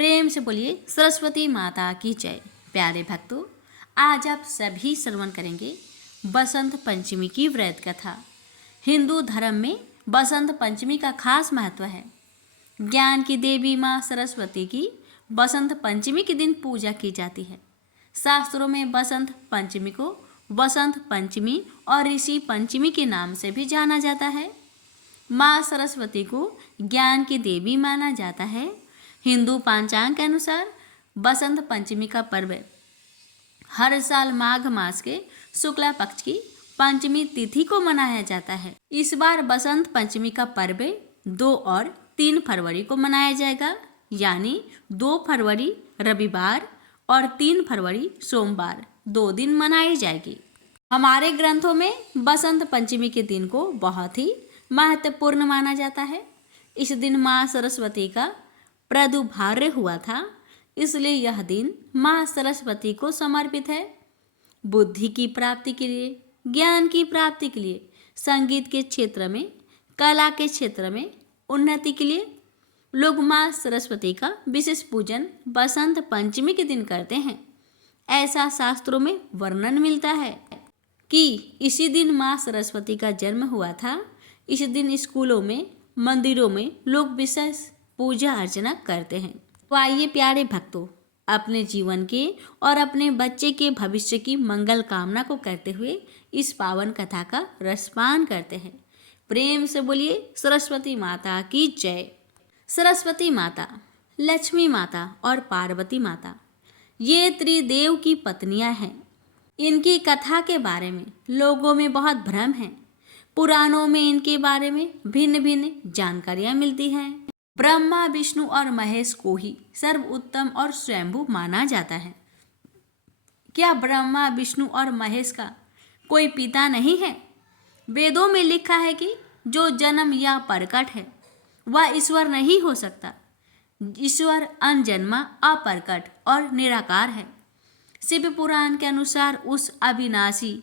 प्रेम से बोलिए सरस्वती माता की जय। प्यारे भक्तों, आज आप सभी श्रवण करेंगे बसंत पंचमी की व्रत कथा। हिंदू धर्म में बसंत पंचमी का खास महत्व है। ज्ञान की देवी माँ सरस्वती की बसंत पंचमी के दिन पूजा की जाती है। शास्त्रों में बसंत पंचमी को बसंत पंचमी और ऋषि पंचमी के नाम से भी जाना जाता है। माँ सरस्वती को ज्ञान की देवी माना जाता है। हिंदू पंचांग के अनुसार बसंत पंचमी का पर्व हर साल माघ मास के शुक्ला पक्ष की पंचमी तिथि को मनाया जाता है। इस बार बसंत पंचमी का पर्व 2 और 3 फरवरी को मनाया जाएगा, यानी 2 फरवरी रविवार और 3 फरवरी सोमवार 2 दिन मनाई जाएगी। हमारे ग्रंथों में बसंत पंचमी के दिन को बहुत ही महत्वपूर्ण माना जाता है। इस दिन माँ सरस्वती का प्रादुर्भाव हुआ था, इसलिए यह दिन माँ सरस्वती को समर्पित है। बुद्धि की प्राप्ति के लिए, ज्ञान की प्राप्ति के लिए, संगीत के क्षेत्र में, कला के क्षेत्र में उन्नति के लिए लोग माँ सरस्वती का विशेष पूजन बसंत पंचमी के दिन करते हैं। ऐसा शास्त्रों में वर्णन मिलता है कि इसी दिन माँ सरस्वती का जन्म हुआ था। इस दिन स्कूलों में, मंदिरों में लोग विशेष पूजा अर्चना करते हैं। तो आइए प्यारे भक्तों, अपने जीवन के और अपने बच्चे के भविष्य की मंगल कामना को करते हुए इस पावन कथा का रसपान करते हैं। प्रेम से बोलिए सरस्वती माता की जय। सरस्वती माता, लक्ष्मी माता और पार्वती माता ये त्रिदेव की पत्नियां हैं। इनकी कथा के बारे में लोगों में बहुत भ्रम है। पुराणों में इनके बारे में भिन्न भिन्न जानकारियां मिलती हैं। ब्रह्मा, विष्णु और महेश को ही सर्वोत्तम और स्वयंभू माना जाता है। क्या ब्रह्मा, विष्णु और महेश का कोई पिता नहीं है? वेदों में लिखा है कि जो जन्म या प्रकट है वह ईश्वर नहीं हो सकता। ईश्वर अनजन्मा, अप्रकट और निराकार है। शिव पुराण के अनुसार उस अविनाशी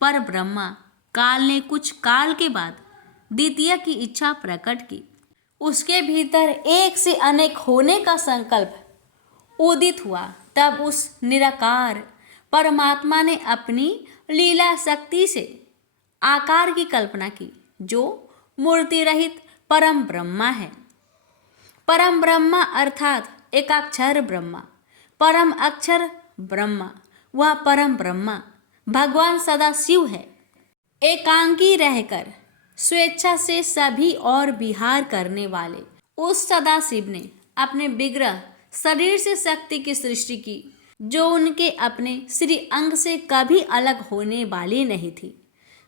पर ब्रह्मा काल ने कुछ काल के बाद द्वितीय की इच्छा प्रकट की। उसके भीतर एक से अनेक होने का संकल्प उदित हुआ। तब उस निराकार परमात्मा ने अपनी लीला शक्ति से आकार की कल्पना की, जो मूर्ति रहित परम ब्रह्मा है। परम ब्रह्मा अर्थात एकाक्षर ब्रह्मा, परम अक्षर ब्रह्मा, वह परम ब्रह्मा भगवान सदा शिव है। एकांकी रहकर स्वेच्छा से सभी और विहार करने वाले उस सदाशिव ने अपने विग्रह शरीर से शक्ति की सृष्टि की, जो उनके अपने श्री अंग से कभी अलग होने वाली नहीं थी।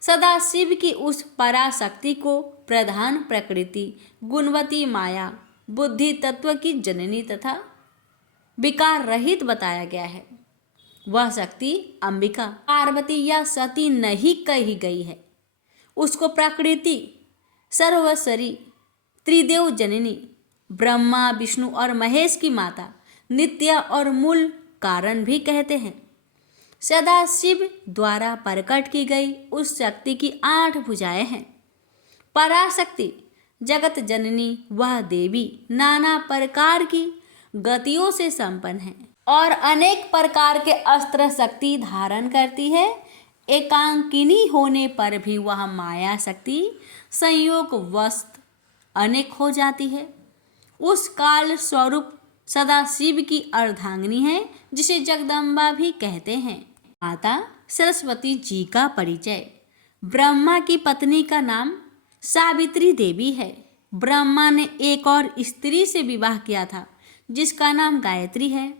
सदाशिव की उस पराशक्ति को प्रधान प्रकृति, गुणवती माया, बुद्धि तत्व की जननी तथा विकार रहित बताया गया है। वह शक्ति अंबिका, पार्वती या सती नहीं कही गई है। उसको प्रकृति, सर्वस्वरी, त्रिदेव जननी, ब्रह्मा, विष्णु और महेश की माता, नित्य और मूल कारण भी कहते हैं। सदाशिव द्वारा प्रकट की गई उस शक्ति की 8 भुजाएं हैं। पराशक्ति, जगत जननी, वह देवी नाना प्रकार की गतियों से संपन्न है और अनेक प्रकार के अस्त्र शक्ति धारण करती है। एकांकिनी होने पर भी वह माया शक्ति संयोगवश अनेक हो जाती है। उस काल स्वरूप सदाशिव की अर्धांगिनी है, जिसे जगदम्बा भी कहते हैं। माता सरस्वती जी का परिचय। ब्रह्मा की पत्नी का नाम सावित्री देवी है। ब्रह्मा ने एक और स्त्री से विवाह किया था, जिसका नाम गायत्री है।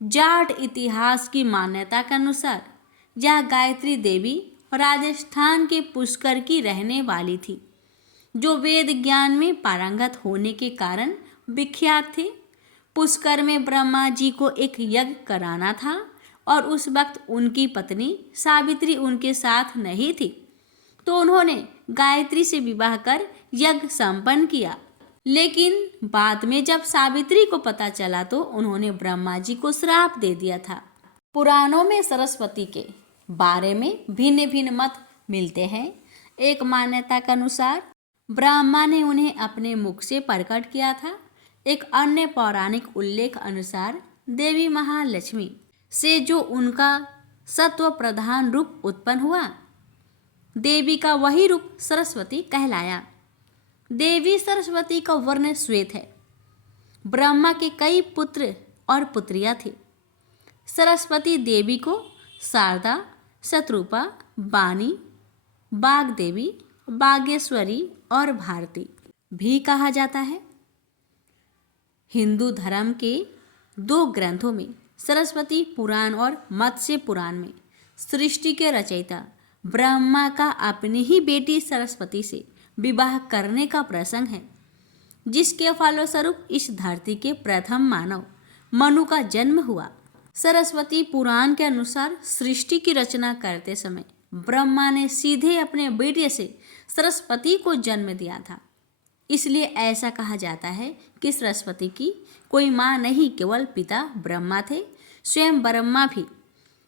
जाट इतिहास की मान्यता के अनुसार यह गायत्री देवी राजस्थान के पुष्कर की रहने वाली थी, जो वेद ज्ञान में पारंगत होने के कारण विख्यात थे। पुष्कर में ब्रह्मा जी को एक यज्ञ कराना था और उस वक्त उनकी पत्नी सावित्री उनके साथ नहीं थी, तो उन्होंने गायत्री से विवाह कर यज्ञ संपन्न किया। लेकिन बाद में जब सावित्री को पता चला तो उन्होंने ब्रह्मा जी को श्राप दे दिया था। पुराणों में सरस्वती के बारे में भिन्न भिन्न मत मिलते हैं। एक मान्यता के अनुसार ब्रह्मा ने उन्हें अपने मुख से प्रकट किया था। एक अन्य पौराणिक उल्लेख अनुसार देवी महालक्ष्मी से जो उनका सत्व प्रधान रूप उत्पन्न हुआ, देवी का वही रूप सरस्वती कहलाया। देवी सरस्वती का वर्ण श्वेत है। ब्रह्मा के कई पुत्र और पुत्रियां थी। सरस्वती देवी को शारदा, शत्रुपा, बानी, बागदेवी, बागेश्वरी और भारती भी कहा जाता है। हिंदू धर्म के 2 ग्रंथों में सरस्वती पुराण और मत्स्य पुराण में सृष्टि के रचयिता ब्रह्मा का अपनी ही बेटी सरस्वती से विवाह करने का प्रसंग है, जिसके फलस्वरूप इस धरती के प्रथम मानव मनु का जन्म हुआ। सरस्वती पुराण के अनुसार सृष्टि की रचना करते समय ब्रह्मा ने सीधे अपने बेटे से सरस्वती को जन्म दिया था। इसलिए ऐसा कहा जाता है कि सरस्वती की कोई माँ नहीं, केवल पिता ब्रह्मा थे। स्वयं ब्रह्मा भी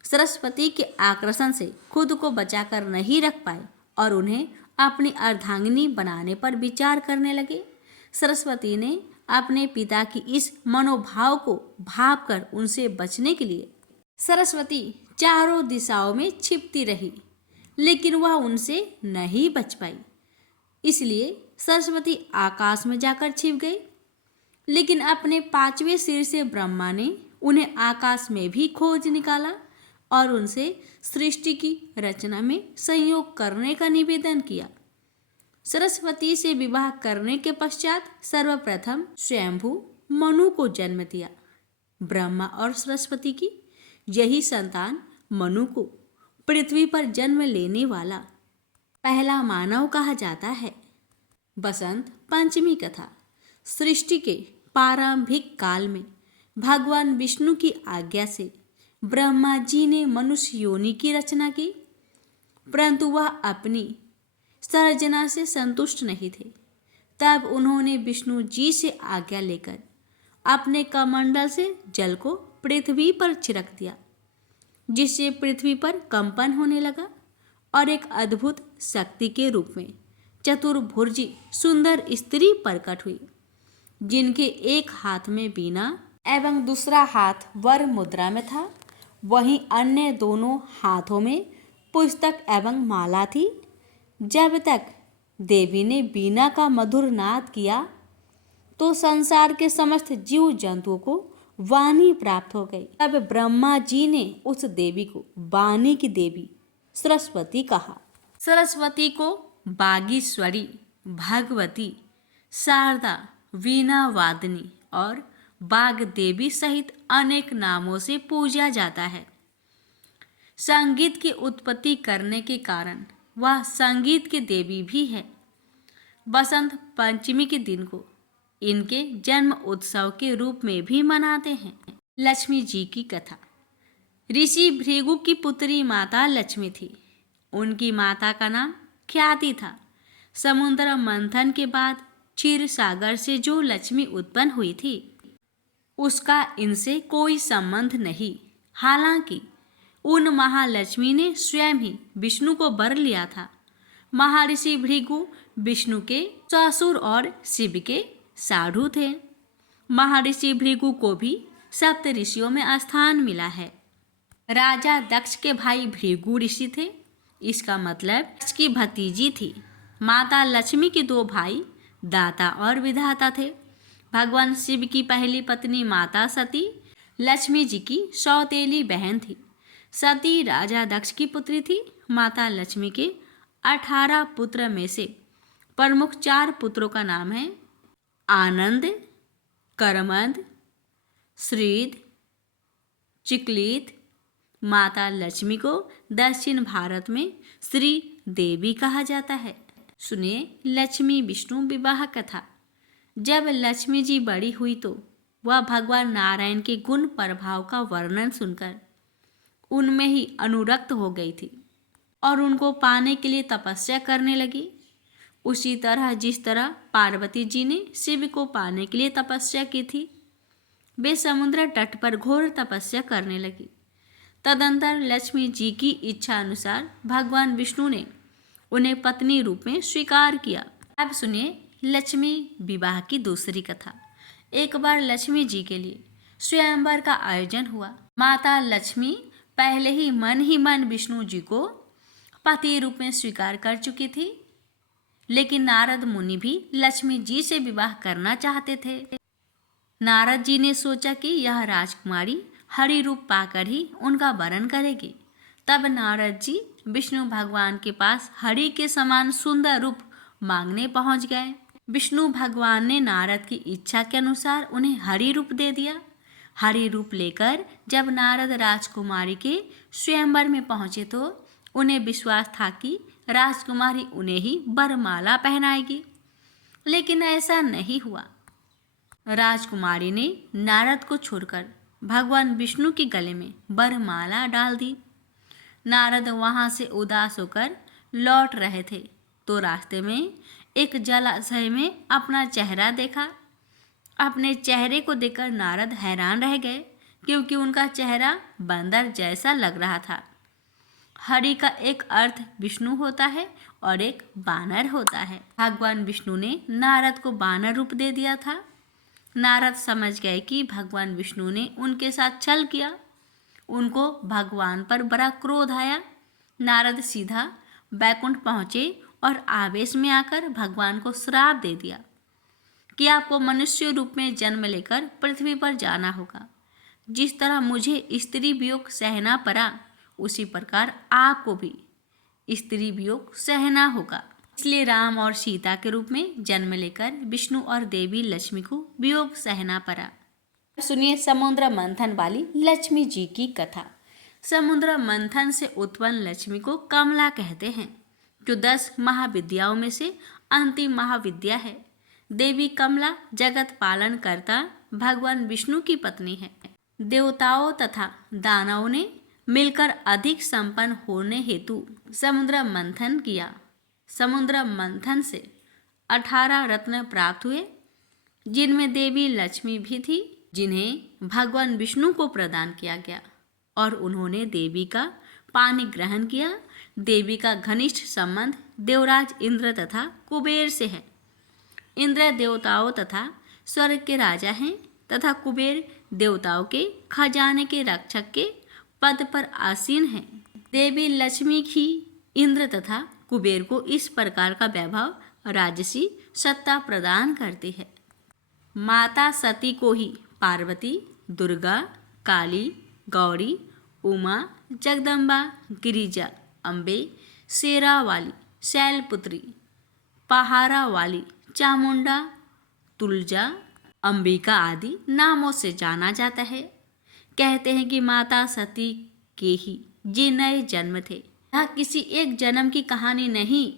सरस्वती के आकर्षण से खुद को बचाकर नहीं रख पाए और उन्हें अपनी अर्धांगिनी बनाने पर विचार करने लगे। सरस्वती ने अपने पिता की इस मनोभाव को भाप कर उनसे बचने के लिए सरस्वती चारों दिशाओं में छिपती रही, लेकिन वह उनसे नहीं बच पाई। इसलिए सरस्वती आकाश में जाकर छिप गई। लेकिन अपने 5वें सिर से ब्रह्मा ने उन्हें आकाश में भी खोज निकाला और उनसे सृष्टि की रचना में सहयोग करने का निवेदन किया। सरस्वती से विवाह करने के पश्चात सर्वप्रथम स्वयंभू मनु को जन्म दिया। ब्रह्मा और सरस्वती की यही संतान मनु को पृथ्वी पर जन्म लेने वाला पहला मानव कहा जाता है। बसंत पंचमी कथा। सृष्टि के प्रारंभिक काल में भगवान विष्णु की आज्ञा से ब्रह्मा जी ने मनुष्य योनि की रचना की, परंतु वह अपनी सर्जना से संतुष्ट नहीं थे। तब उन्होंने विष्णु जी से आज्ञा लेकर अपने कमंडल से जल को पृथ्वी पर छिड़क दिया, जिससे पृथ्वी पर कंपन होने लगा और एक अद्भुत शक्ति के रूप में चतुर्भुजी सुंदर स्त्री प्रकट हुई, जिनके एक हाथ में वीणा एवं दूसरा हाथ वर मुद्रा में था। वहीं अन्य दोनों हाथों में पुस्तक एवं माला थी। जब तक देवी ने वीणा का मधुर नाद किया तो संसार के समस्त जीव जंतुओं को वाणी प्राप्त हो गई। तब ब्रह्मा जी ने उस देवी को वाणी की देवी सरस्वती कहा। सरस्वती को बागीश्वरी, भगवती, शारदा, वीणा वादनी और बाग देवी सहित अनेक नामों से पूजा जाता है। संगीत की उत्पत्ति करने के कारण वह संगीत की देवी भी है। बसंत पंचमी के दिन को इनके जन्म उत्सव के रूप में भी मनाते हैं। लक्ष्मी जी की कथा। ऋषि भृगु की पुत्री माता लक्ष्मी थी। उनकी माता का नाम ख्याति था। समुद्र मंथन के बाद क्षीर सागर से जो लक्ष्मी उत्पन्न हुई थी, उसका इनसे कोई संबंध नहीं। हालांकि उन महालक्ष्मी ने स्वयं ही विष्णु को वर लिया था। महर्षि भृगु विष्णु के ससुर और शिव के साधु थे। महर्षि भृगु को भी सप्त ऋषियों में स्थान मिला है। राजा दक्ष के भाई भृगु ऋषि थे। इसका मतलब दक्ष की भतीजी थी। माता लक्ष्मी के 2 भाई दाता और विधाता थे। भगवान शिव की पहली पत्नी माता सती लक्ष्मी जी की सौतेली बहन थी। सती राजा दक्ष की पुत्री थी। माता लक्ष्मी के 18 पुत्र में से प्रमुख 4 पुत्रों का नाम है आनंद, करमद, श्रीद, चिकलित। माता लक्ष्मी को दक्षिण भारत में श्री देवी कहा जाता है। सुनिए लक्ष्मी विष्णु विवाह कथा। जब लक्ष्मी जी बड़ी हुई तो वह भगवान नारायण के गुण प्रभाव का वर्णन सुनकर उनमें ही अनुरक्त हो गई थी और उनको पाने के लिए तपस्या करने लगी। उसी तरह जिस तरह पार्वती जी ने शिव को पाने के लिए तपस्या की थी, वे समुद्र तट पर घोर तपस्या करने लगी। तदंतर लक्ष्मी जी की इच्छा अनुसार भगवान विष्णु ने उन्हें पत्नी रूप में स्वीकार किया। अब सुनिए लक्ष्मी विवाह की दूसरी कथा। एक बार लक्ष्मी जी के लिए स्वयंवर का आयोजन हुआ। माता लक्ष्मी पहले ही मन विष्णु जी को पति रूप में स्वीकार कर चुकी थी, लेकिन नारद मुनि भी लक्ष्मी जी से विवाह करना चाहते थे। नारद जी ने सोचा कि यह राजकुमारी हरि रूप पाकर ही उनका वरण करेगी। तब नारद जी विष्णु भगवान के पास हरि के समान सुंदर रूप मांगने पहुंच गए। विष्णु भगवान ने नारद की इच्छा के अनुसार उन्हें हरि रूप दे दिया। हरि रूप लेकर जब नारद राजकुमारी के स्वयंवर में पहुंचे तो उन्हें विश्वास था कि राजकुमारी उन्हें ही वरमाला पहनाएगी, लेकिन ऐसा नहीं हुआ। राजकुमारी ने नारद को छोड़कर भगवान विष्णु के गले में वरमाला डाल दी। नारद वहां से उदास होकर लौट रहे थे तो रास्ते में एक जलाशय में अपना चेहरा देखा। अपने चेहरे को देखकर नारद हैरान रह गए, क्योंकि उनका चेहरा बंदर जैसा लग रहा था। हरि का एक अर्थ विष्णु होता है और एक बानर होता है। भगवान विष्णु ने नारद को बानर रूप दे दिया था। नारद समझ गए कि भगवान विष्णु ने उनके साथ छल किया। उनको भगवान पर बड़ा क्रोध आया। नारद सीधा बैकुंठ पहुँचे और आवेश में आकर भगवान को श्राप दे दिया कि आपको मनुष्य रूप में जन्म लेकर पृथ्वी पर जाना होगा। जिस तरह मुझे स्त्री वियोग सहना पड़ा, उसी प्रकार आपको भी स्त्री वियोग सहना होगा। इसलिए राम और सीता के रूप में जन्म लेकर विष्णु और देवी लक्ष्मी को वियोग सहना पड़ा। सुनिए समुद्र मंथन वाली लक्ष्मी जी की कथा। समुद्र मंथन से उत्पन्न लक्ष्मी को कमला कहते हैं, जो 10 महाविद्याओं में से अंतिम महाविद्या है। देवी कमला जगत पालन करता भगवान विष्णु की पत्नी है। देवताओं तथा दानवों ने मिलकर अधिक संपन्न होने हेतु समुद्र मंथन किया। समुद्र मंथन से 18 रत्न प्राप्त हुए, जिनमें देवी लक्ष्मी भी थी, जिन्हें भगवान विष्णु को प्रदान किया गया और उन्होंने देवी का पानी ग्रहण किया। देवी का घनिष्ठ संबंध देवराज इंद्र तथा कुबेर से है। इंद्र देवताओं तथा स्वर्ग के राजा हैं तथा कुबेर देवताओं के खजाने के रक्षक के पद पर आसीन हैं। देवी लक्ष्मी ही इंद्र तथा कुबेर को इस प्रकार का वैभव, राजसी सत्ता प्रदान करती है। माता सती को ही पार्वती, दुर्गा, काली, गौरी, उमा, जगदम्बा, गिरिजा, अम्बे, शेरा वाली, शैलपुत्री, पहारा वाली, चामुंडा, तुलजा, अंबिका आदि नामों से जाना जाता है। कहते हैं कि माता सती के ही ये नए जन्म थे। यह किसी एक जन्म की कहानी नहीं,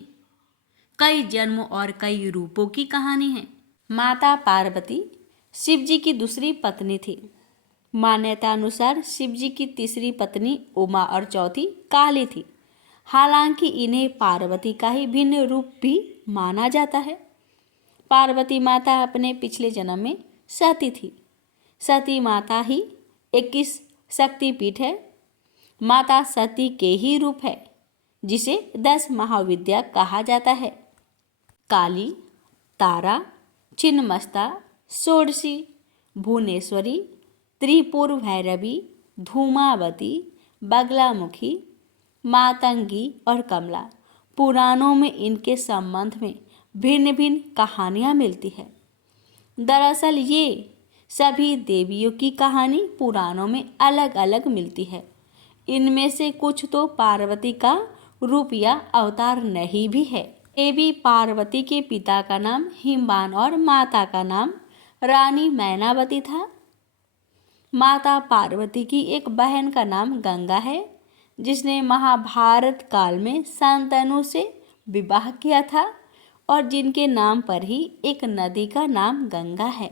कई जन्मों और कई रूपों की कहानी है। माता पार्वती शिव जी की दूसरी पत्नी थी। मान्यता अनुसार शिव जी की तीसरी पत्नी उमा और चौथी काली थी। हालांकि इन्हें पार्वती का ही भिन्न रूप भी माना जाता है। पार्वती माता अपने पिछले जन्म में सती थी। सती माता ही 21 शक्तिपीठ है। माता सती के ही रूप है, जिसे 10 महाविद्या कहा जाता है। काली, तारा, छिन्नमस्ता, षोडशी, भुवनेश्वरी, त्रिपुर भैरवी, धूमावती, बगलामुखी, मातंगी और कमला। पुराणों में इनके संबंध में भिन्न भिन्न कहानियाँ मिलती है। दरअसल ये सभी देवियों की कहानी पुराणों में अलग अलग मिलती है। इनमें से कुछ तो पार्वती का रूप या अवतार नहीं भी है। देवी पार्वती के पिता का नाम हिमवान और माता का नाम रानी मैनावती था। माता पार्वती की एक बहन का नाम गंगा है, जिसने महाभारत काल में शांतनु से विवाह किया था और जिनके नाम पर ही एक नदी का नाम गंगा है।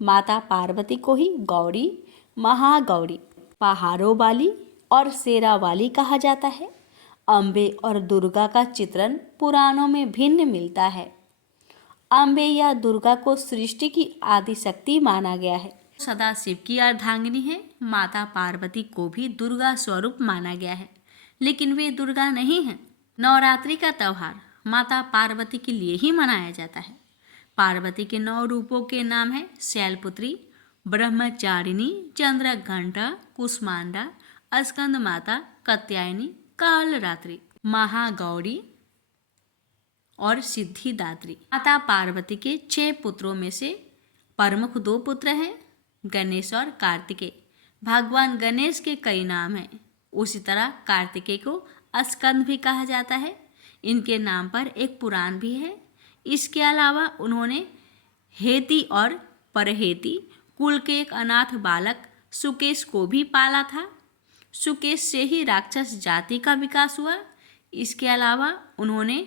माता पार्वती को ही गौरी, महागौरी, पहाड़ों वाली और शेरा वाली कहा जाता है। अम्बे और दुर्गा का चित्रण पुराणों में भिन्न मिलता है। अम्बे या दुर्गा को सृष्टि की आदि शक्ति माना गया है। सदा शिव की अर्धांगिनी है। माता पार्वती को भी दुर्गा स्वरूप माना गया है, लेकिन वे दुर्गा नहीं हैं। नवरात्रि का त्यौहार माता पार्वती के लिए ही मनाया जाता है। पार्वती के 9 रूपों के नाम हैं शैलपुत्री, ब्रह्मचारिणी, चंद्रघंटा, कुष्मांडा, स्कंद माता, कात्यायनी, कालरात्रि, महागौरी और सिद्धिदात्री। माता पार्वती के 6 पुत्रों में से प्रमुख 2 पुत्र हैं, गणेश और कार्तिकेय। भगवान गणेश के कई नाम हैं। उसी तरह कार्तिकेय को स्कंद भी कहा जाता है। इनके नाम पर एक पुराण भी है। इसके अलावा उन्होंने हेती और परहेती कुल के एक अनाथ बालक सुकेश को भी पाला था। सुकेश से ही राक्षस जाति का विकास हुआ। इसके अलावा उन्होंने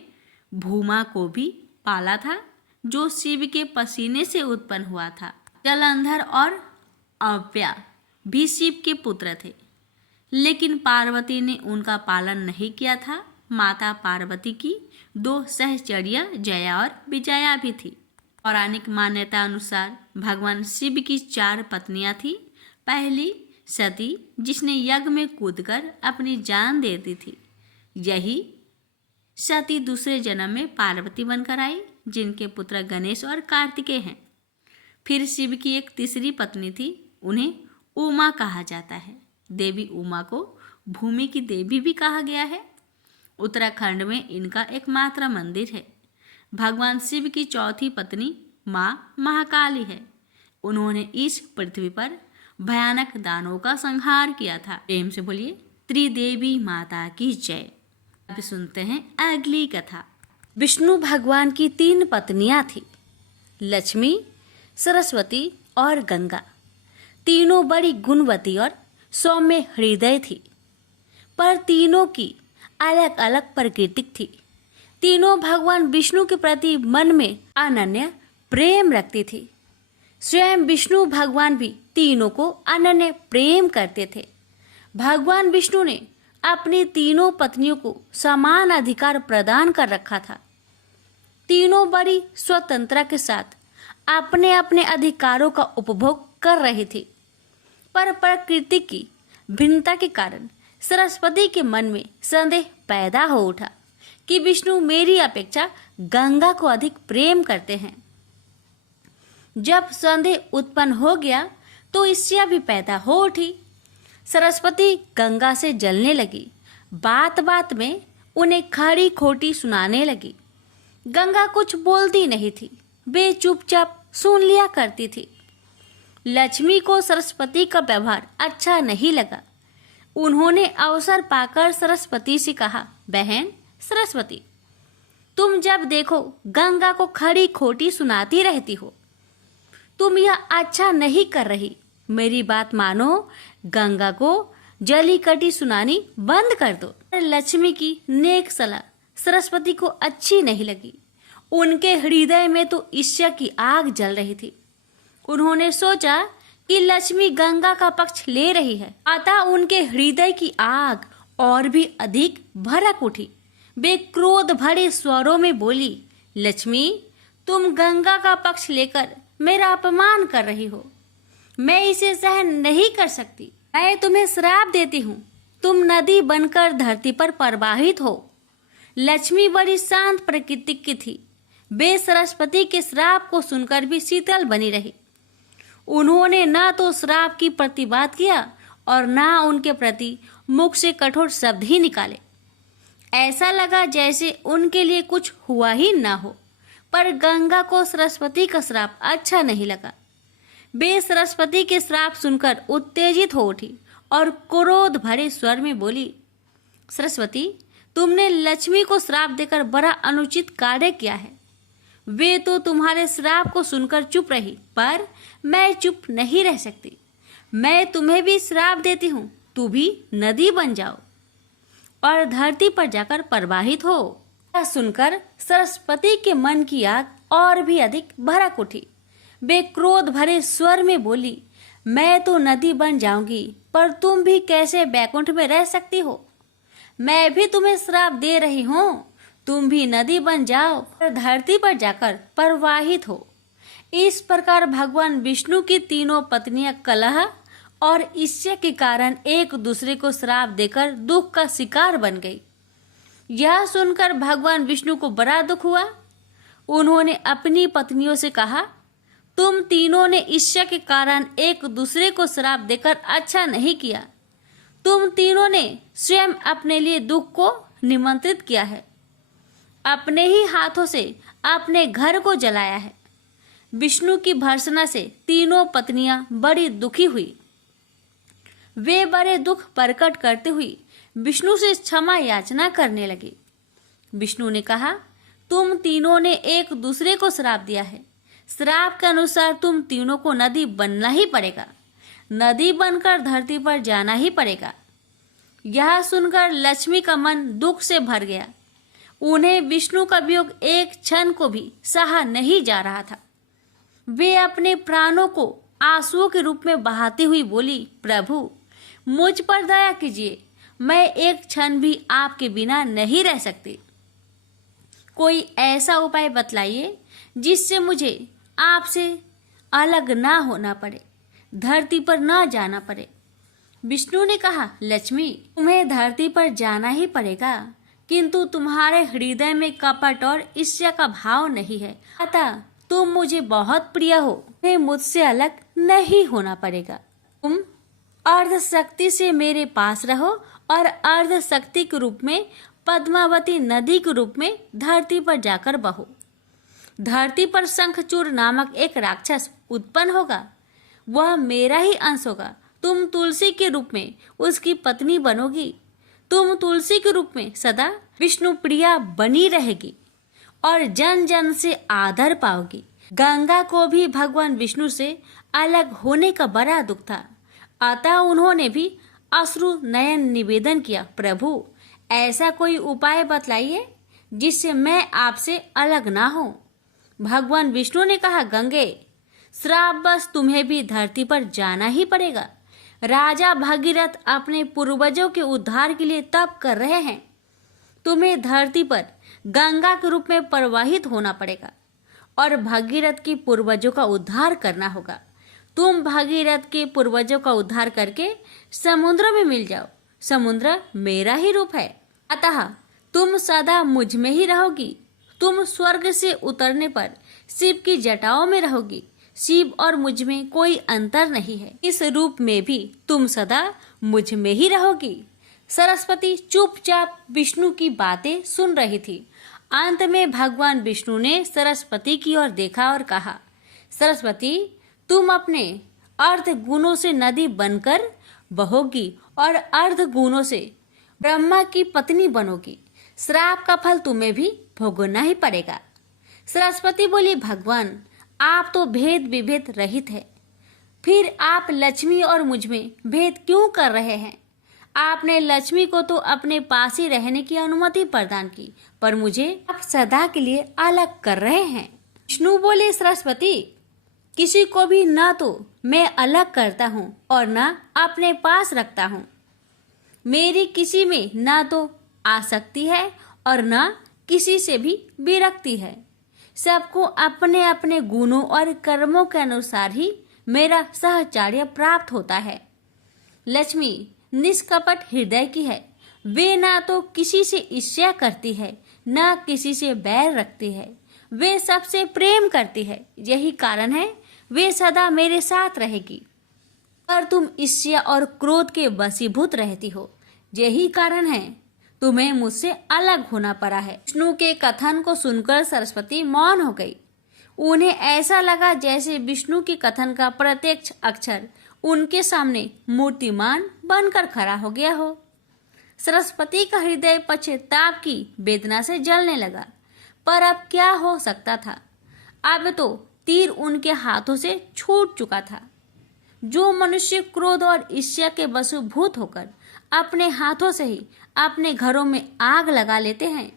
भूमा को भी पाला था, जो शिव के पसीने से उत्पन्न हुआ था। जलंधर और अव्या भी शिव के पुत्र थे, लेकिन पार्वती ने उनका पालन नहीं किया था। माता पार्वती की 2 सहचरियां जया और विजया भी थी। पौराणिक मान्यता अनुसार भगवान शिव की 4 पत्नियां थीं। पहली सती, जिसने यज्ञ में कूदकर अपनी जान दे दी थी। यही सती दूसरे जन्म में पार्वती बनकर आई, जिनके पुत्र गणेश और कार्तिकेय हैं। फिर शिव की एक तीसरी पत्नी थी, उन्हें उमा कहा जाता है। देवी उमा को भूमि की देवी भी कहा गया है। उत्तराखंड में इनका एकमात्र मंदिर है। भगवान शिव की चौथी पत्नी माँ महाकाली है। उन्होंने इस पृथ्वी पर भयानक दानवों का संहार किया था। प्रेम से बोलिए त्रिदेवी माता की जय। अब सुनते हैं अगली कथा। विष्णु भगवान की 3 पत्नियां थी, लक्ष्मी, सरस्वती और गंगा। तीनों बड़ी गुणवती और सौम्य हृदय थी, पर तीनों की अलग अलग प्रकृति थी। तीनों भगवान विष्णु के प्रति मन में अनन्य प्रेम रखती थी। स्वयं विष्णु भगवान भी तीनों को अनन्य प्रेम करते थे। भगवान विष्णु ने अपनी तीनों पत्नियों को समान अधिकार प्रदान कर रखा था। तीनों बड़ी स्वतंत्रता के साथ अपने अपने अधिकारों का उपभोग कर रही थी, पर प्रकृति की भिन्नता के कारण सरस्वती के मन में संदेह पैदा हो उठा कि विष्णु मेरी अपेक्षा गंगा को अधिक प्रेम करते हैं। जब संदेह उत्पन्न हो गया तो ईर्ष्या भी पैदा हो उठी। सरस्वती गंगा से जलने लगी। बात बात में उन्हें खरी खोटी सुनाने लगी। गंगा कुछ बोलती नहीं थी, वे चुपचाप सुन लिया करती थी। लक्ष्मी को सरस्वती का व्यवहार अच्छा नहीं लगा। उन्होंने अवसर पाकर सरस्वती से कहा, बहन सरस्वती, तुम जब देखो गंगा को खरी खोटी सुनाती रहती हो। तुम यह अच्छा नहीं कर रही। मेरी बात मानो, गंगा को जली कटी सुनानी बंद कर दो। लक्ष्मी की नेक सलाह सरस्वती को अच्छी नहीं लगी। उनके हृदय में तो ईर्ष्या की आग जल रही थी। उन्होंने सोचा कि लक्ष्मी गंगा का पक्ष ले रही है, अतः उनके हृदय की आग और भी अधिक भड़क उठी। वे क्रोध भरे स्वरों में बोली, लक्ष्मी, तुम गंगा का पक्ष लेकर मेरा अपमान कर रही हो। मैं इसे सहन नहीं कर सकती। मैं तुम्हें श्राप देती हूँ, तुम नदी बनकर धरती पर प्रवाहित हो। लक्ष्मी बड़ी शांत प्रकृति की थी। वे सरस्वती के श्राप को सुनकर भी शीतल बनी रही। उन्होंने न तो श्राप की प्रतिवाद किया और न उनके प्रति मुख से कठोर शब्द ही निकाले। ऐसा लगा जैसे उनके लिए कुछ हुआ ही न हो। पर गंगा को सरस्वती का श्राप अच्छा नहीं लगा। वे सरस्वती के श्राप सुनकर उत्तेजित हो उठी और क्रोध भरे स्वर में बोली, सरस्वती, तुमने लक्ष्मी को श्राप देकर बड़ा अनुचित कार्य किया है। वे तो तुम्हारे श्राप को सुनकर चुप रही, पर मैं चुप नहीं रह सकती। मैं तुम्हें भी श्राप देती हूँ, तू भी नदी बन जाओ और धरती पर जाकर प्रवाहित हो। यह सुनकर सरस्वती के मन की आग और भी अधिक भड़क उठी। वे क्रोध भरे स्वर में बोली, मैं तो नदी बन जाऊंगी, पर तुम भी कैसे बैकुंठ में रह सकती हो? मैं भी तुम्हें श्राप दे रही हूँ, तुम भी नदी बन जाओ और धरती पर जाकर प्रवाहित हो। इस प्रकार भगवान विष्णु की तीनों पत्नियां कलह और ईर्ष्या के कारण एक दूसरे को श्राप देकर दुख का शिकार बन गई। यह सुनकर भगवान विष्णु को बड़ा दुख हुआ। उन्होंने अपनी पत्नियों से कहा, तुम तीनों ने ईर्ष्या के कारण एक दूसरे को श्राप देकर अच्छा नहीं किया। तुम तीनों ने स्वयं अपने लिए दुख को निमंत्रित किया है, अपने ही हाथों से अपने घर को जलाया है। विष्णु की भर्त्सना से तीनों पत्नियां बड़ी दुखी हुई। वे बड़े दुख प्रकट करते हुए विष्णु से क्षमा याचना करने लगे। विष्णु ने कहा, तुम तीनों ने एक दूसरे को श्राप दिया है। श्राप के अनुसार तुम तीनों को नदी बनना ही पड़ेगा, नदी बनकर धरती पर जाना ही पड़ेगा। यह सुनकर लक्ष्मी का मन दुख से भर गया। उन्हें विष्णु का वियोग एक क्षण को भी सहा नहीं जा रहा था। वे अपने प्राणों को आंसुओं के रूप में बहाती हुई बोली, प्रभु मुझ पर दया कीजिए, मैं एक क्षण भी आपके बिना नहीं रह सकती। कोई ऐसा उपाय बतलाइए जिससे मुझे आपसे अलग ना होना पड़े, धरती पर ना जाना पड़े। विष्णु ने कहा, लक्ष्मी तुम्हें धरती पर जाना ही पड़ेगा, किंतु तुम्हारे हृदय में कपट और ईर्ष्या का भाव नहीं है, अतः तुम मुझे बहुत प्रिय हो, तुम्हें मुझसे अलग नहीं होना पड़ेगा। तुम अर्ध शक्ति से मेरे पास रहो और अर्ध शक्ति के रूप में पद्मावती नदी के रूप में धरती पर जाकर बहो। धरती पर शंखचूड़ नामक एक राक्षस उत्पन्न होगा, वह मेरा ही अंश होगा। तुम तुलसी के रूप में उसकी पत्नी बनोगी। तुम तुलसी के रूप में सदा विष्णु प्रिया बनी रहेगी और जन जन से आदर पाओगी। गंगा को भी भगवान विष्णु से अलग होने का बड़ा दुख था, अतः उन्होंने भी अश्रु नयन निवेदन किया, प्रभु ऐसा कोई उपाय बतलाइए जिससे मैं आपसे अलग ना हो। भगवान विष्णु ने कहा, गंगे श्राप बस तुम्हें भी धरती पर जाना ही पड़ेगा। राजा भगीरथ अपने पूर्वजों के उद्धार के लिए तप कर रहे हैं। तुम्हें धरती पर गंगा के रूप में प्रवाहित होना पड़ेगा और भगीरथ के पूर्वजों का उद्धार करना होगा। तुम भगीरथ के पूर्वजों का उद्धार करके समुद्र में मिल जाओ। समुद्र मेरा ही रूप है, अतः तुम सदा मुझ में ही रहोगी। तुम स्वर्ग से उतरने पर शिव की जटाओं में रहोगी। शिव और मुझ में कोई अंतर नहीं है, इस रूप में भी तुम सदा मुझ में ही रहोगी। सरस्वती चुपचाप विष्णु की बातें सुन रही थी। अंत में भगवान विष्णु ने सरस्वती की ओर देखा और कहा, सरस्वती तुम अपने अर्ध गुणों से नदी बनकर बहोगी और अर्ध गुणों से ब्रह्मा की पत्नी बनोगी। श्राप का फल तुम्हें भी भोगना ही पड़ेगा। सरस्वती बोली, भगवान आप तो भेद विभेद रहित है, फिर आप लक्ष्मी और मुझ में भेद क्यों कर रहे हैं? आपने लक्ष्मी को तो अपने पास ही रहने की अनुमति प्रदान की, पर मुझे आप सदा के लिए अलग कर रहे हैं। विष्णु बोले, सरस्वती किसी को भी न तो मैं अलग करता हूँ और न अपने पास रखता हूँ। मेरी किसी में न तो आसक्ति है और न किसी से भी विरक्ति है। सबको अपने अपने गुणों और कर्मों के अनुसार ही मेरा सहचर्य प्राप्त होता है। लक्ष्मी निष्कपट हृदय की है, वे ना तो किसी से ईर्ष्या करती है न किसी से बैर रखती है, वे सबसे प्रेम करती है। यही कारण है वे सदा मेरे साथ रहेगी। पर तुम ईर्ष्या और क्रोध के वशीभूत रहती हो, यही कारण है तुम्हें मुझसे अलग होना पड़ा है। विष्णु के कथन को सुनकर सरस्वती मौन हो गई। उन्हें ऐसा लगा जैसे विष्णु के कथन का प्रत्यक्ष अक्षर उनके सामने मूर्तिमान बनकर खड़ा हो गया हो। सरस्वती का हृदय पश्चाताप की वेदना से जलने लगा, पर अब क्या हो सकता था? अब तो तीर उनके हाथों से छूट चुका था। जो मनुष्य क्रोध और ईर्ष्या के वशीभूत होकर अपने हाथों से ही अपने घरों में आग लगा लेते हैं,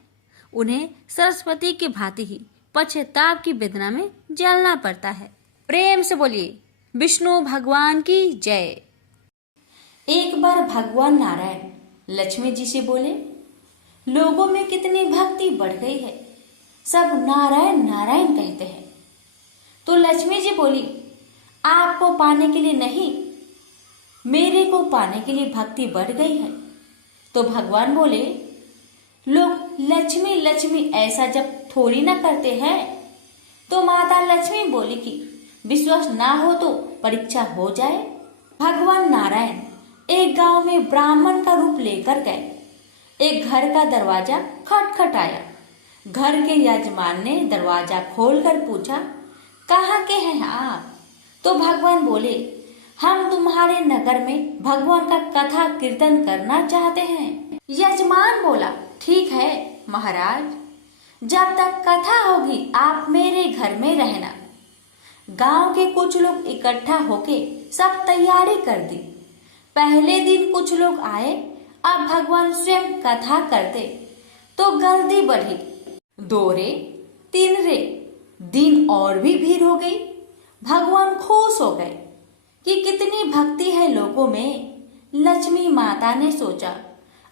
उन्हें सरस्वती की भांति ही पश्चाताप की वेदना में जलना पड़ता है। प्रेम से बोलिए, विष्णु भगवान की जय। एक बार भगवान नारायण लक्ष्मी जी से बोले, लोगों में कितनी भक्ति बढ़ गई है, सब नारायण नारायण कहते हैं। तो लक्ष्मी जी बोली, आपको पाने के लिए नहीं, मेरे को पाने के लिए भक्ति बढ़ गई है। तो भगवान बोले, लोग लक्ष्मी लक्ष्मी ऐसा जब थोड़ी ना करते हैं, तो माता लक्ष्मी बोली कि विश्वास ना हो तो परीक्षा हो जाए। भगवान नारायण एक गांव में ब्राह्मण का रूप लेकर गए। एक घर का दरवाजा खटखटाया। घर के यजमान ने दरवाजा खोलकर पूछा, कहाँ के हैं आप? तो भगवान बोले, हम तुम्हारे नगर में भगवान का कथा कीर्तन करना चाहते हैं। यजमान बोला, ठीक है महाराज, जब तक कथा होगी आप मेरे घर में रहना। गांव के कुछ लोग इकट्ठा होके सब तैयारी कर दी। पहले दिन कुछ लोग आए, अब भगवान स्वयं कथा करते तो गलती बढ़ी। 2 रे 3 रे दिन और भी भीड़ हो गई। भगवान खुश हो गए कि कितनी भक्ति है लोगों में। लक्ष्मी माता ने सोचा,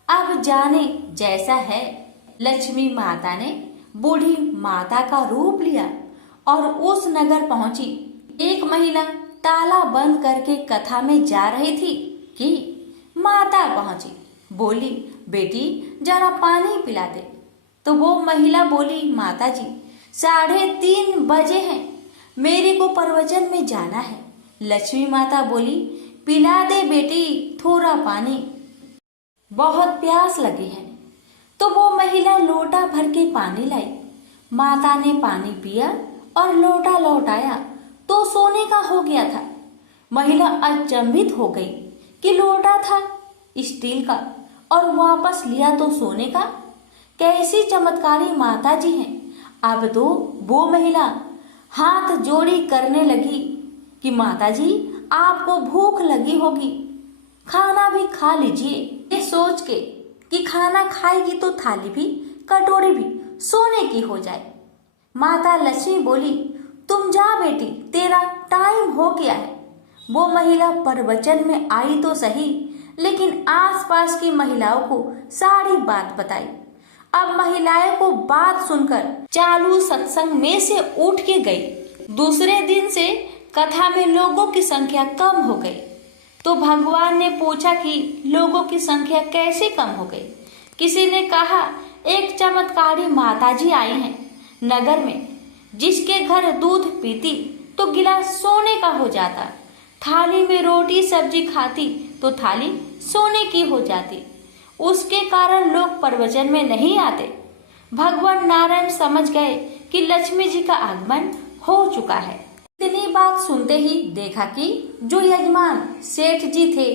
अब जाने जैसा है। लक्ष्मी माता ने बूढ़ी माता का रूप लिया और उस नगर पहुंची। एक महिला ताला बंद करके कथा में जा रही थी कि माता पहुंची। बोली, बेटी जरा पानी पिला दे। तो वो महिला बोली, माता जी 3:30 बजे हैं, मेरे को प्रवचन में जाना है। लक्ष्मी माता बोली, पिला दे बेटी थोड़ा पानी, बहुत प्यास लगी है। तो वो महिला लोटा भर के पानी लाई। माता ने पानी पिया और लोटा लौटाया तो सोने का हो गया था। महिला अचंभित हो गई कि लोटा था स्टील का और वापस लिया तो सोने का। कैसी चमत्कारी माता जी हैं। अब तो वो महिला हाथ जोड़ी करने लगी कि माता जी आपको भूख लगी होगी, खाना भी खा लीजिए। ये सोच के कि खाना खाएगी तो थाली भी कटोरी भी सोने की हो जाए। माता लक्ष्मी बोली, तुम जा बेटी, तेरा टाइम हो गया है। वो महिला प्रवचन में आई तो सही, लेकिन आसपास की महिलाओं को सारी बात बताई। अब महिलाओं को बात सुनकर चालू सत्संग में से उठ के गई। दूसरे दिन से कथा में लोगों की संख्या कम हो गई। तो भगवान ने पूछा कि लोगों की संख्या कैसे कम हो गई। किसी ने कहा, एक चमत्कारी माताजी आई हैं नगर में, जिसके घर दूध पीती तो गिलास सोने का हो जाता, थाली में रोटी सब्जी खाती तो थाली सोने की हो जाती। उसके कारण लोग प्रवचन में नहीं आते। भगवान नारायण समझ गए कि लक्ष्मी जी का आगमन हो चुका है। इतनी बात सुनते ही देखा कि जो यजमान सेठ जी थे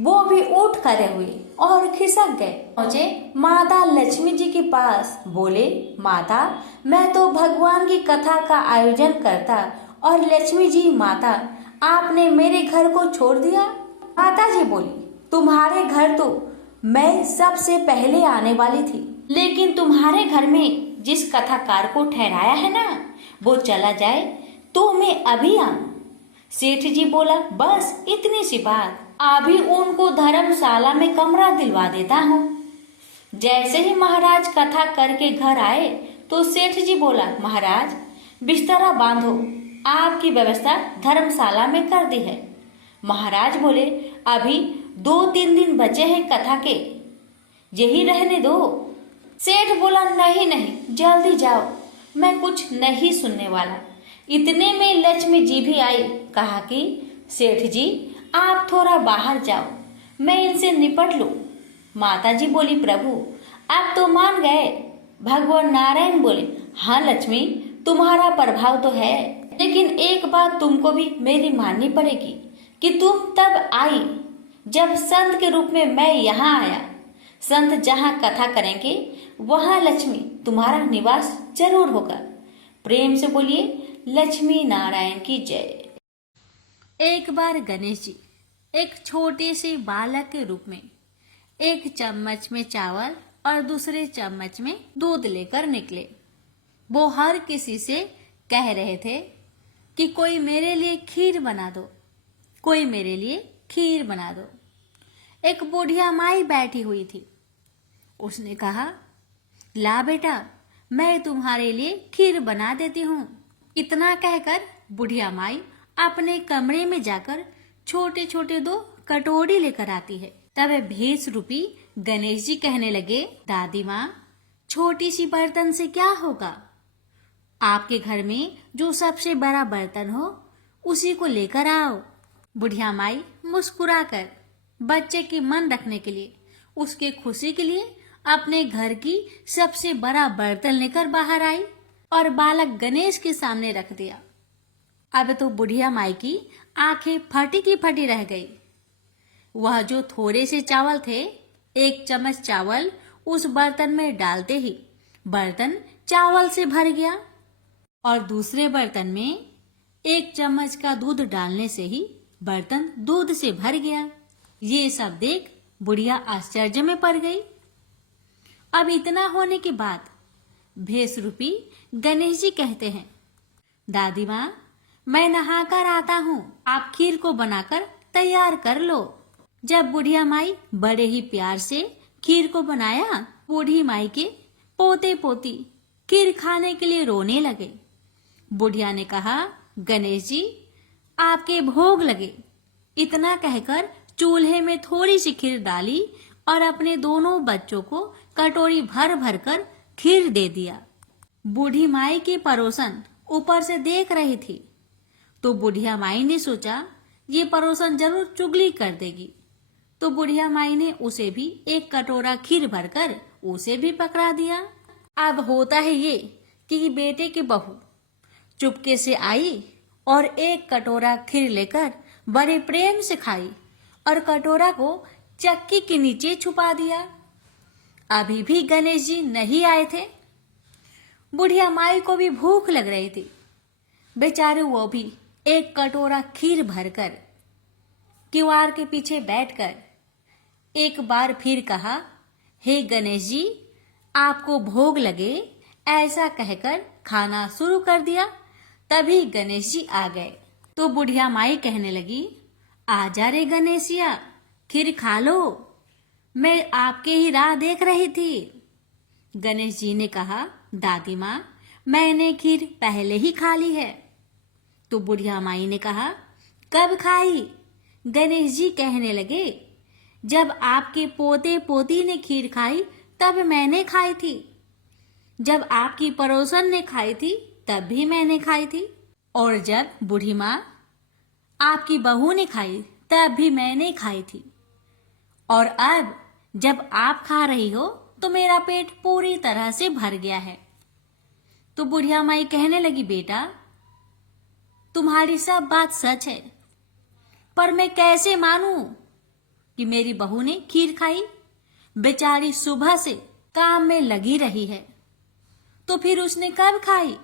वो भी उठ खड़े हुए और खिसक गए। पहुंचे माता लक्ष्मी जी के पास। बोले, माता मैं तो भगवान की कथा का आयोजन करता और लक्ष्मी जी माता आपने मेरे घर को छोड़ दिया। माता जी बोली, तुम्हारे घर तो मैं सबसे पहले आने वाली थी, लेकिन तुम्हारे घर में जिस कथाकार को ठहराया है ना, वो चला जाए तो मैं अभी आऊं। सेठ जी बोला, बस इतनी सी बात, अभी उनको धर्मशाला में कमरा दिलवा देता हूँ। जैसे ही महाराज कथा करके घर आए तो सेठ जी बोला, महाराज बिस्तरा बांधो, आपकी व्यवस्था धर्मशाला में कर दी है। महाराज बोले, अभी 2-3 दिन बचे हैं कथा के, यही रहने दो। सेठ बोला, नहीं नहीं जल्दी जाओ, मैं कुछ नहीं सुनने वाला। इतने में लक्ष्मी जी भी आई। कहा कि सेठ जी आप थोड़ा बाहर जाओ, मैं इनसे निपट लूं। माता जी बोली, प्रभु आप तो मान गए। भगवान नारायण बोले, हाँ लक्ष्मी तुम्हारा प्रभाव तो है, लेकिन एक बात तुमको भी मेरी माननी पड़ेगी कि तुम तब आई जब संत के रूप में मैं यहाँ आया। संत जहाँ कथा करेंगे वहाँ लक्ष्मी तुम्हारा निवास जरूर होगा। प्रेम से बोलिए लक्ष्मी नारायण की जय। एक बार गणेश जी एक छोटे से बालक के रूप में एक चम्मच में चावल और दूसरे चम्मच में दूध लेकर निकले। वो हर किसी से कह रहे थे कि कोई मेरे लिए खीर बना दो, कोई मेरे लिए खीर बना दो। एक बुढ़िया माई बैठी हुई थी। उसने कहा, ला बेटा मैं तुम्हारे लिए खीर बना देती हूँ। इतना कहकर बुढ़िया माई अपने कमरे में जाकर छोटे छोटे 2 कटोरी लेकर आती है। तब 20 रूपी गणेश जी कहने लगे, दादी माँ छोटी सी बर्तन से क्या होगा, आपके घर में जो सबसे बड़ा बर्तन हो उसी को लेकर आओ। बुढ़िया माई मुस्कुराकर बच्चे के मन रखने के लिए, उसके खुशी के लिए अपने घर की सबसे बड़ा बर्तन लेकर बाहर आई और बालक गणेश के सामने रख दिया। अब तो बुढ़िया माई की आंखें फटी की फटी रह गई। वह जो थोड़े से चावल थे, 1 चम्मच चावल उस बर्तन में डालते ही बर्तन चावल से भर गया और दूसरे बर्तन में 1 चम्मच का दूध डालने से ही बर्तन दूध से भर गया। ये सब देख बुढ़िया आश्चर्य में पड़ गई। अब इतना होने के बाद भेष रूपी गणेश जी कहते हैं, दादी माँ, मैं नहाकर आता हूँ, आप खीर को बनाकर तैयार कर लो। जब बुढ़िया माई बड़े ही प्यार से खीर को बनाया, बूढ़ी माई के पोते पोती खीर खाने के लिए रोने लगे। बुढ़िया ने कहा, गणेश जी, आपके भोग लगे। इतना कहकर चूल्हे में थोड़ी सी खीर डाली और अपने दोनों बच्चों को कटोरी भर भर कर खीर दे दिया। बूढ़ी माई की पड़ोसन ऊपर से देख रही थी, तो बुढ़िया माई ने सोचा ये पड़ोसन जरूर चुगली कर देगी, तो बुढ़िया माई ने उसे भी 1 कटोरा खीर भरकर उसे भी पकड़ा दिया। अब होता है ये कि बेटे की बहू चुपके से आई और 1 कटोरा खीर लेकर बड़े प्रेम से खाई और कटोरा को चक्की के नीचे छुपा दिया। अभी भी गणेश जी नहीं आए थे। बुढ़िया माई को भी भूख लग रही थी। बेचारे वो भी 1 कटोरा खीर भरकर किवाड़ के पीछे बैठकर एक बार फिर कहा, हे गणेश जी, आपको भोग लगे, ऐसा कहकर खाना शुरू कर दिया। तभी गणेश जी आ गए तो बुढ़िया माई कहने लगी, आजा रे गणेशिया, खीर खा लो, मैं आपके ही राह देख रही थी। गणेश जी ने कहा, दादी माँ, मैंने खीर पहले ही खा ली है। तो बुढ़िया माई ने कहा, कब खाई? गणेश जी कहने लगे, जब आपके पोते पोती ने खीर खाई तब मैंने खाई थी, जब आपकी पड़ोसन ने खाई थी तब भी मैंने खाई थी, और जब बूढ़ी माँ आपकी बहू ने खाई तब भी मैंने खाई थी, और अब जब आप खा रही हो तो मेरा पेट पूरी तरह से भर गया है। तो बुढ़िया माई कहने लगी, बेटा, तुम्हारी सब बात सच है, पर मैं कैसे मानूं कि मेरी बहू ने खीर खाई? बेचारी सुबह से काम में लगी रही है, तो फिर उसने कब खाई?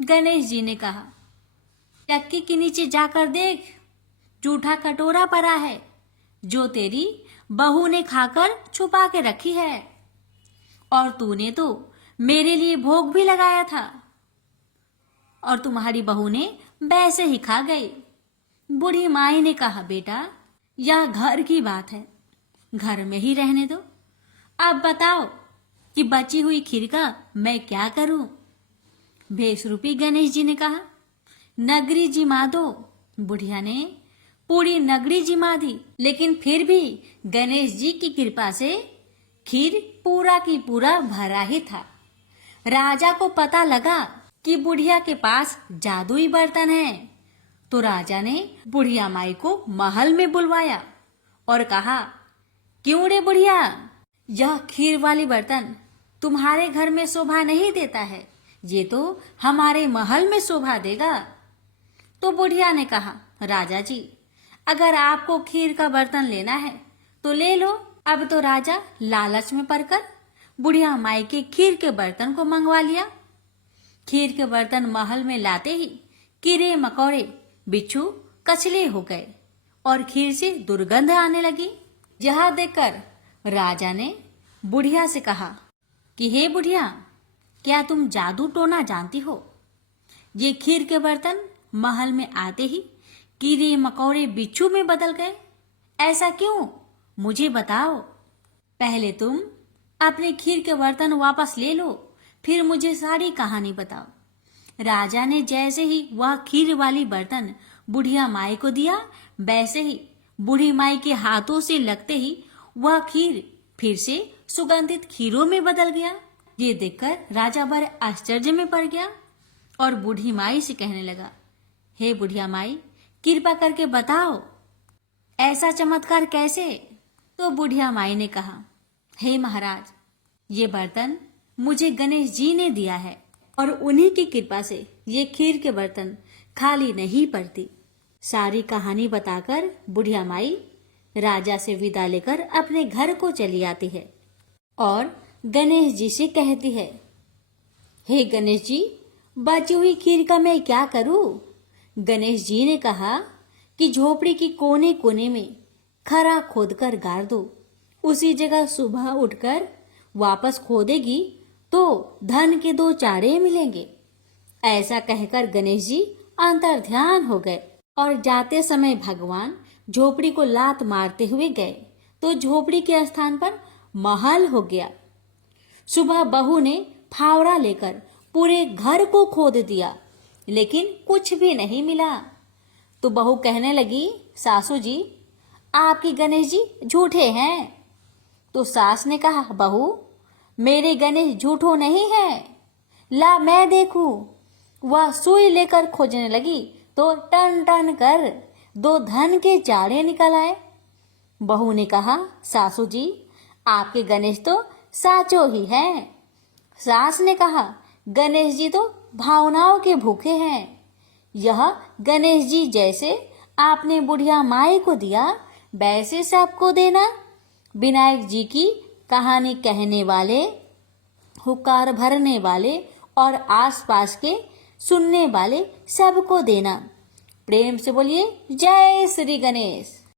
गणेश जी ने कहा, चक्की के नीचे जाकर देख, जूठा कटोरा पड़ा है जो तेरी बहू ने खाकर छुपा के रखी है, और तूने तो मेरे लिए भोग भी लगाया था और तुम्हारी बहू ने वैसे ही खा गई। बूढ़ी माई ने कहा, बेटा, यह घर की बात है, घर में ही रहने दो। अब बताओ कि बची हुई खीर का मैं क्या करूं? भेष रूपी गणेश जी ने कहा, नगरी जिमा दो। बुढ़िया ने पूरी नगरी जिमा दी, लेकिन फिर भी गणेश जी की कृपा से खीर पूरा की पूरा भरा ही था। राजा को पता लगा कि बुढ़िया के पास जादुई बर्तन है, तो राजा ने बुढ़िया माई को महल में बुलवाया और कहा, क्यों रे बुढ़िया, यह खीर वाली बर्तन तुम्हारे घर में शोभा नहीं देता है, ये तो हमारे महल में शोभा देगा। तो बुढ़िया ने कहा, राजा जी, अगर आपको खीर का बर्तन लेना है तो ले लो। अब तो राजा लालच में पड़कर बुढ़िया माई के खीर के बर्तन को मंगवा लिया। खीर के बर्तन महल में लाते ही कीड़े मकोड़े, बिच्छू, कछले हो गए और खीर से दुर्गंध आने लगी। यह देखकर राजा ने बुढ़िया से कहा कि हे बुढ़िया, क्या तुम जादू टोना जानती हो? ये खीर के बर्तन महल में आते ही कीड़े मकोड़े बिच्छू में बदल गए, ऐसा क्यों? मुझे बताओ। पहले तुम अपने खीर के बर्तन वापस ले लो, फिर मुझे सारी कहानी बताओ। राजा ने जैसे ही वह खीर वाली बर्तन बुढ़िया माई को दिया, वैसे ही बूढ़ी माई के हाथों से लगते ही वह खीर फिर से सुगंधित खीरों में बदल गया। ये देखकर राजा बड़े आश्चर्य में पड़ गया और बूढ़ी माई से कहने लगा, हे बुढ़िया माई, कृपा करके बताओ ऐसा चमत्कार कैसे? तो बुढ़िया माई ने कहा, हे महाराज, ये बर्तन मुझे गणेश जी ने दिया है और उन्हीं की कृपा से ये खीर के बर्तन खाली नहीं पड़ती। सारी कहानी बताकर बुढ़िया माई राजा से विदा लेकर अपने घर को चली आती है और गणेश जी से कहती है, हे गणेश जी, बची हुई खीर का मैं क्या करूं? गणेश जी ने कहा कि झोपड़ी की कोने कोने में खरा खोदकर गाड़ दो, उसी जगह सुबह उठकर वापस खोदेगी तो धन के 2 चाड़े मिलेंगे। ऐसा कहकर गणेश जी अंतर्ध्यान हो गए और जाते समय भगवान झोपड़ी को लात मारते हुए गए तो झोपड़ी के स्थान पर महल हो गया। सुबह बहू ने फावड़ा लेकर पूरे घर को खोद दिया, लेकिन कुछ भी नहीं मिला। तो बहू कहने लगी, सासू जी, आपके गणेश जी झूठे हैं। तो सास ने कहा, बहू, मेरे गणेश झूठो नहीं है, ला मैं देखूं। वह सुई लेकर खोजने लगी तो टन टन कर 2 धन के चाड़े निकल आए। बहू ने कहा, सासू जी, आपके गणेश तो साचो ही हैं। सास ने कहा, गणेश जी तो भावनाओं के भूखे हैं। यह गणेश जी जैसे आपने बुढ़िया माई को दिया वैसे सबको देना। विनायक जी की कहानी कहने वाले, हुक्कार भरने वाले और आसपास के सुनने वाले सबको देना। प्रेम से बोलिए, जय श्री गणेश।